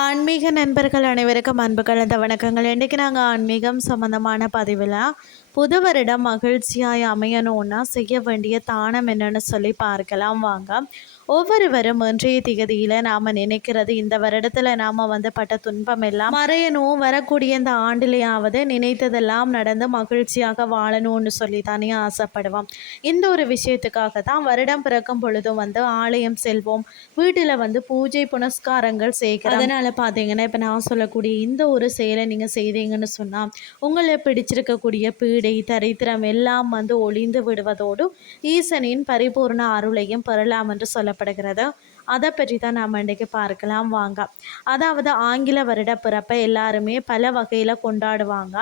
ஆன்மீக நண்பர்கள் அனைவருக்கும் அன்பு கலந்த வணக்கங்கள். இன்றைக்கி நாங்கள் ஆன்மீகம் சம்மந்தமான பதிவில் புது வருடம் மகிழ்ச்சியாய் அமையணும்னா செய்ய வேண்டிய தானம் என்னன்னு சொல்லி பார்க்கலாம் வாங்க. ஒவ்வொருவரும் இன்றைய திகதியில் நாம் நினைக்கிறது இந்த வருடத்தில் நாம் வந்து பட்ட துன்பம் எல்லாம் மறையணும். வரக்கூடிய இந்த ஆண்டிலேயாவது நினைத்ததெல்லாம் நடந்து மகிழ்ச்சியாக வாழணும்னு சொல்லி தானே ஆசைப்படுவோம். இந்த ஒரு விஷயத்துக்காக தான் வருடம் பிறக்கும் பொழுதும் வந்து ஆலயம் செல்வோம். வீட்டில் வந்து பூஜை புனஸ்காரங்கள் செய்கிறோம். அதனால் பார்த்தீங்கன்னா இப்போ நான் சொல்லக்கூடிய இந்த ஒரு செயலை நீங்கள் செய்தீங்கன்னு சொன்னால் உங்களை பிடிச்சிருக்கக்கூடிய பீ தரித்திரம் எல்லாம் வந்து ஒளிந்து விடுவதோடு ஈசனின் பரிபூர்ண அருளையும் பெறலாம் என்று சொல்லப்படுகிறது. அதை பற்றி தான் நாம் இன்றைக்கு பார்க்கலாம். வாங்க. அதாவது ஆங்கில வருட பிறப்பை எல்லாருமே பல வகையில் கொண்டாடுவாங்க.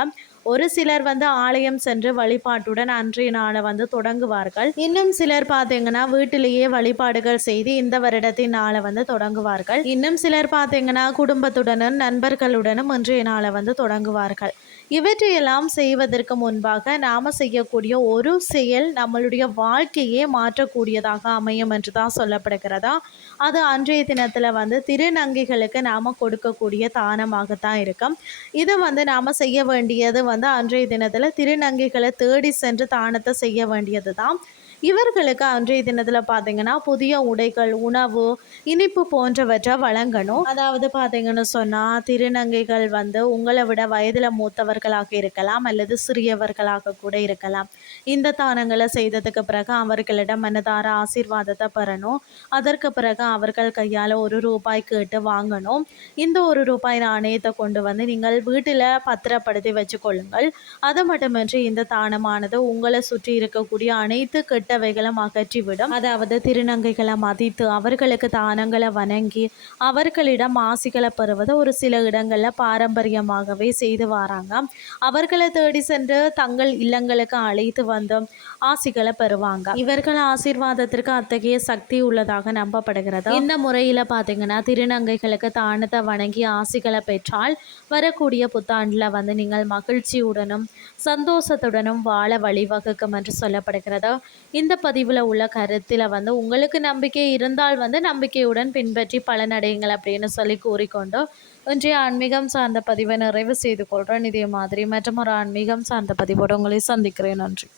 ஒரு சிலர் வந்து ஆலயம் சென்று வழிபாட்டுடன் அன்றைய நாளை வந்து தொடங்குவார்கள். இன்னும் சிலர் பார்த்தீங்கன்னா வீட்டிலேயே வழிபாடுகள் செய்து இந்த வருடத்தின் நாளை வந்து தொடங்குவார்கள். இன்னும் சிலர் பார்த்தீங்கன்னா குடும்பத்துடனும் நண்பர்களுடனும் இன்றைய நாளை வந்து தொடங்குவார்கள். இவற்றையெல்லாம் செய்வதற்கு முன்பாக நாம் செய்யக்கூடிய ஒரு செயல் நம்மளுடைய வாழ்க்கையே மாற்றக்கூடியதாக அமையும் என்று தான் சொல்லப்படுகிறதா? அது அன்றைய தினத்தில் வந்து திருநங்கைகளுக்கு நாம் கொடுக்கக்கூடிய தானமாகத்தான் இருக்கும். இது வந்து நாம் செய்ய வேண்டியது வந்து அன்றைய தினத்தில் திருநங்கைகளை தேடி சென்று தானத்தை செய்ய வேண்டியது தான் இவர்களுக்கு அன்றைய தினத்தில் பார்த்தீங்கன்னா புதிய உடைகள் உணவு இனிப்பு போன்றவற்றை வழங்கணும். அதாவது பார்த்தீங்கன்னு சொன்னால் திருநங்கைகள் வந்து உங்களை விட வயதில் மூத்தவர்களாக இருக்கலாம் அல்லது சிறியவர்களாக கூட இருக்கலாம். இந்த தானங்களை செய்ததுக்கு பிறகு அவர்களிடம் மனதார ஆசீர்வாதத்தை பெறணும். அதற்கு பிறகு அவர்கள் கையால் ஒரு ரூபாய் கேட்டு வாங்கணும். இந்த ஒரு ரூபாய் நாணயத்தை கொண்டு வந்து நீங்கள் வீட்டில் பத்திரப்படுத்தி வச்சுக்கொள்ளுங்கள். அது மட்டுமின்றி இந்த தானமானது உங்களை சுற்றி இருக்கக்கூடிய அனைத்து கெட்ட கெட்டவைகளும் அகற்றிவிடும். அதாவது திருநங்கைகளை மதித்து அவர்களுக்கு தானங்களை வணங்கி அவர்களிடம் ஆசிகளை பெறுவது ஒரு சில இடங்களில் பாரம்பரியமாகவே செய்து வராங்க. அவர்களை தேடி சென்று தங்கள் இல்லங்களுக்கு அழைத்து வந்து ஆசிகளை பெறுவாங்க. இவர்கள் ஆசீர்வாதத்திற்கு அத்தகைய சக்தி உள்ளதாக நம்பப்படுகிறது. இந்த முறையில் பார்த்தீங்கன்னா திருநங்கைகளுக்கு தானத்தை வணங்கி ஆசிகளை பெற்றால் வரக்கூடிய புத்தாண்டில் வந்து நீங்கள் மகிழ்ச்சியுடனும் சந்தோஷத்துடனும் வாழ வழிவகுக்கும் என்று சொல்லப்படுகிறது. இந்த பதிவில் உள்ள கருத்தில் வந்து உங்களுக்கு நம்பிக்கை இருந்தால் வந்து நம்பிக்கையுடன் பின்பற்றி பலனடையுங்கள் அப்படின்னு சொல்லி கூறிக்கொண்டோம் இன்றைய ஆன்மீகம் சார்ந்த பதிவை நிறைவு செய்து கொள்கிறேன் இதே மாதிரி மற்றும் ஒரு ஆன்மீகம் சார்ந்த பதிவோடு உங்களை சந்திக்கிறேன். நன்றி.